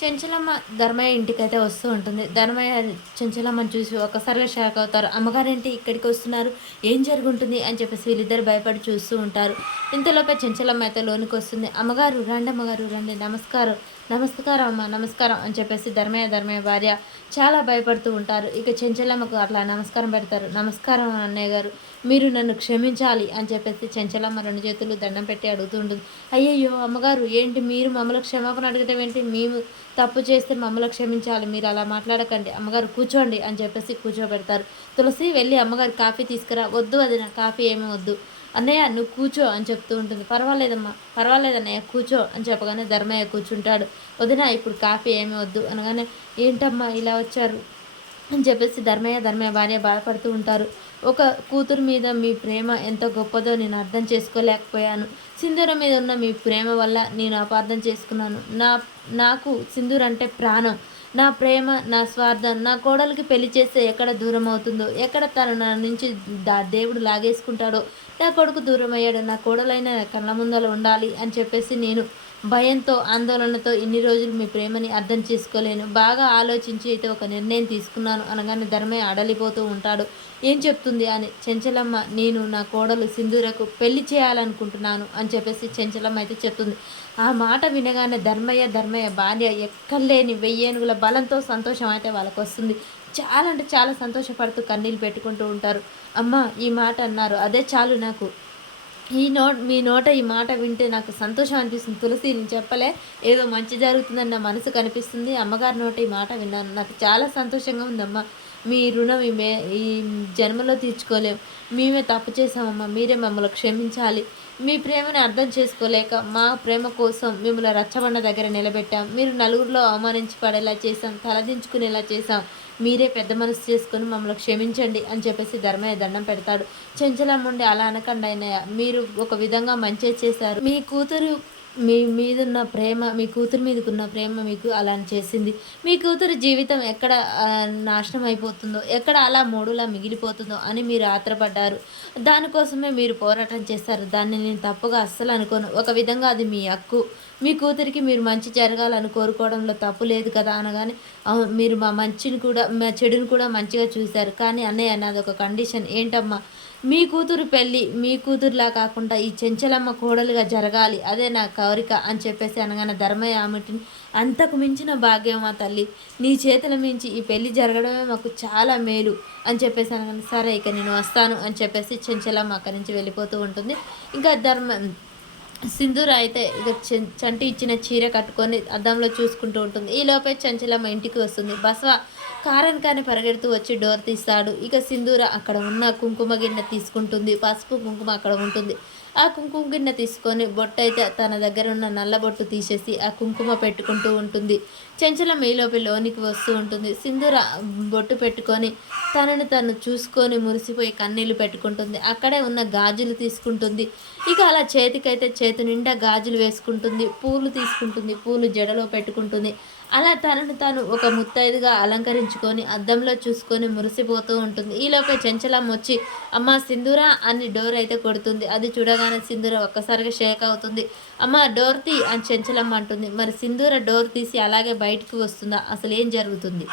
చెంచలమ్మ ధర్మయ్య ఇంటికైతే వస్తూ ఉంటుంది. ధర్మయ్య చెంచలమ్మని చూసి ఒక్కసారిగా షాక్ అవుతారు. అమ్మగారేంటి ఇక్కడికి వస్తున్నారు? ఏం జరుగుంటుంది? అని చెప్పేసి వీళ్ళిద్దరు భయపడి చూస్తూ ఉంటారు. ఇంతలోపే చెంచలమ్మ అయితే లోనికొస్తుంది. అమ్మగారు రండి, అమ్మగారు రండి, నమస్కారం, నమస్కారం అమ్మ, నమస్కారం అని చెప్పేసి ధర్మయ్య భార్య చాలా భయపడుతూ ఉంటారు. ఇక చెంచలమ్మకు అట్లా నమస్కారం పెడతారు. నమస్కారం అన్నయ్య గారు, మీరు నన్ను క్షమించాలి అని చెప్పేసి చెంచలమ్మ 2 చేతులు దండం పెట్టి అడుగుతూ ఉంటుంది. అయ్యయ్యో అమ్మగారు, ఏంటి మీరు మమ్మల్ని క్షమాపణ అడగటం ఏంటి? మేము తప్పు చేస్తే మమ్మల్ని క్షమించాలి, మీరు అలా మాట్లాడకండి, అమ్మగారు కూర్చోండి అని చెప్పేసి కూర్చోబెడతారు. తులసి వెళ్ళి అమ్మగారు కాఫీ తీసుకురా. వద్దు వదిన, కాఫీ ఏమీ వద్దు, అన్నయ్య నువ్వు కూర్చో అని చెప్తూ ఉంటుంది. పర్వాలేదమ్మా, పర్వాలేదన్నయ్య కూర్చో అని చెప్పగానే ధర్మయ్య కూర్చుంటాడు. వదిన ఇప్పుడు కాఫీ ఏమీ వద్దు అనగానే, ఏంటమ్మా ఇలా వచ్చారు అని చెప్పేసి ధర్మయ్య భార్య బాధపడుతూ ఉంటారు. ఒక కూతురు మీద మీ ప్రేమ ఎంత గొప్పదో నేను అర్థం చేసుకోలేకపోయాను. సింధూరం మీద ఉన్న మీ ప్రేమ వల్ల నేను అపార్థం చేసుకున్నాను. నాకు సింధూర్ అంటే ప్రాణం. నా ప్రేమ, నా స్వార్థం నా కోడలికి పెళ్లి చేస్తే ఎక్కడ దూరం అవుతుందో, ఎక్కడ తను నా నుంచి దేవుడు లాగేసుకుంటాడో, నా కొడుకు దూరం అయ్యాడు, నా కోడలైన కళ్ళ ముందర ఉండాలి అని చెప్పేసి నేను భయంతో, ఆందోళనతో ఇన్ని రోజులు మీ ప్రేమని అర్థం చేసుకోలేను. బాగా ఆలోచించి అయితే ఒక నిర్ణయం తీసుకున్నాను అనగానే ధర్మయ్య అడలిపోతూ ఉంటాడు. ఏం చెప్తుంది అని. చెంచలమ్మ, నేను నా కోడలు సింధూరకు పెళ్లి చేయాలనుకుంటున్నాను అని చెప్పేసి చెంచలమ్మ అయితే చెప్తుంది. ఆ మాట వినగానే ధర్మయ్య భార్య ఎక్కలేని 1000 ఏనుగుల బలంతో సంతోషం అయితే వాళ్ళకు వస్తుంది. చాలా అంటే చాలా సంతోషపడుతూ కన్నీళ్ళు పెట్టుకుంటూ ఉంటారు. అమ్మ ఈ మాట అన్నారు, అదే చాలు నాకు. మీ నోట ఈ మాట వింటే నాకు సంతోషం అనిపిస్తుంది. తులసి నేను చెప్పలే, ఏదో మంచి జరుగుతుందని నా మనసు కనిపిస్తుంది. అమ్మగారి నోట ఈ మాట విన్నాను, నాకు చాలా సంతోషంగా ఉందమ్మా. మీ రుణం ఈ జన్మలో తీర్చుకోలేం. మేమే తప్పు చేసామమ్మా, మీరే మమ్మల్ని క్షమించాలి. మీ ప్రేమను అర్థం చేసుకోలేక మా ప్రేమ కోసం మిమ్మల్ని రచ్చబండ దగ్గర నిలబెట్టాం. మీరు నలుగురిలో అవమానించి పడేలా చేశాం, తలదించుకునేలా చేశాం. మీరే పెద్ద మనసు చేసుకొని మమ్మల్ని క్షమించండి అని చెప్పేసి ధర్మయ్య దండం పెడతాడు. చెంచలమ్ముండి అలా అనకండి అన్నయ్య, మీరు ఒక విధంగా మంచి చేశారు. మీ కూతురు మీదున్న ప్రేమ, మీ కూతురు మీదకున్న ప్రేమ మీకు అలా చేసింది. మీ కూతురు జీవితం ఎక్కడ నాశనం అయిపోతుందో, ఎక్కడ అలా మూడులా మిగిలిపోతుందో అని మీరు ఆత్రపడ్డారు. దానికోసమే మీరు పోరాటం చేశారు. దాన్ని నేను తప్పుగా అస్సలు అనుకోను. ఒక విధంగా అది మీ హక్కు. మీ కూతురికి మీరు మంచి జరగాలని కోరుకోవడంలో తప్పు లేదు కదా అనగానే, మీరు మా మంచిని కూడా, మా చెడుని కూడా మంచిగా చూశారు. కానీ అన్నయ్య నాది ఒక కండిషన్. ఏంటమ్మా? మీ కూతురు పెళ్ళి మీ కూతురులా కాకుండా ఈ చెంచలమ్మ కోడలుగా జరగాలి, అదే నా కోరిక అని చెప్పేసి అనగానే ధర్మయ్య ఆమెటిని, అంతకు మించిన భాగ్యం మా తల్లి, నీ చేతుల మించి ఈ పెళ్ళి జరగడమే మాకు చాలా మేలు అని చెప్పేసి అనగానే, సరే ఇక నేను వస్తాను అని చెప్పేసి చెంచలమ్మ అక్కడి నుంచి వెళ్ళిపోతూ ఉంటుంది. ఇంకా సింధూర అయితే ఇక చంటి ఇచ్చిన చీర కట్టుకొని అద్దంలో చూసుకుంటూ ఉంటుంది. ఈలోపే చంచలమ్మ ఇంటికి వస్తుంది. బసవ కారన్కాని పరిగెడుతూ వచ్చి డోర్ తీస్తాడు. ఇక సింధూర అక్కడ ఉన్న కుంకుమ గిన్నె తీసుకుంటుంది. పసుపు కుంకుమ అక్కడ ఉంటుంది. ఆ కుంకుమ గిన్నె తీసుకొని బొట్టయితే తన దగ్గర ఉన్న నల్ల బొట్టు తీసేసి ఆ కుంకుమ పెట్టుకుంటూ ఉంటుంది. చెంచలం ఈలోపే లోనికి వస్తూ ఉంటుంది. సింధూర బొట్టు పెట్టుకొని తనని తను చూసుకొని మురిసిపోయి కన్నీళ్లు పెట్టుకుంటుంది. అక్కడే ఉన్న గాజులు తీసుకుంటుంది. ఇక అలా చేతికైతే చేతి నిండా గాజులు వేసుకుంటుంది. పూలు తీసుకుంటుంది. పూలు జడలో పెట్టుకుంటుంది. అలా తనను తాను ఒక ముత్తైదుగా అలంకరించుకొని అద్దంలో చూసుకొని మురిసిపోతూ ఉంటుంది. ఈలోపే చెంచలమ్మ వచ్చి, అమ్మ సింధూర అని డోర్ అయితే కొడుతుంది. అది చూడగానే సింధూర ఒక్కసారిగా షేక్ అవుతుంది. అమ్మ డోర్ తీ అని చెంచలమ్మ అంటుంది. మరి సింధూర డోర్ తీసి అలాగే బయటకు వస్తుందా? అసలు ఏం జరుగుతుంది?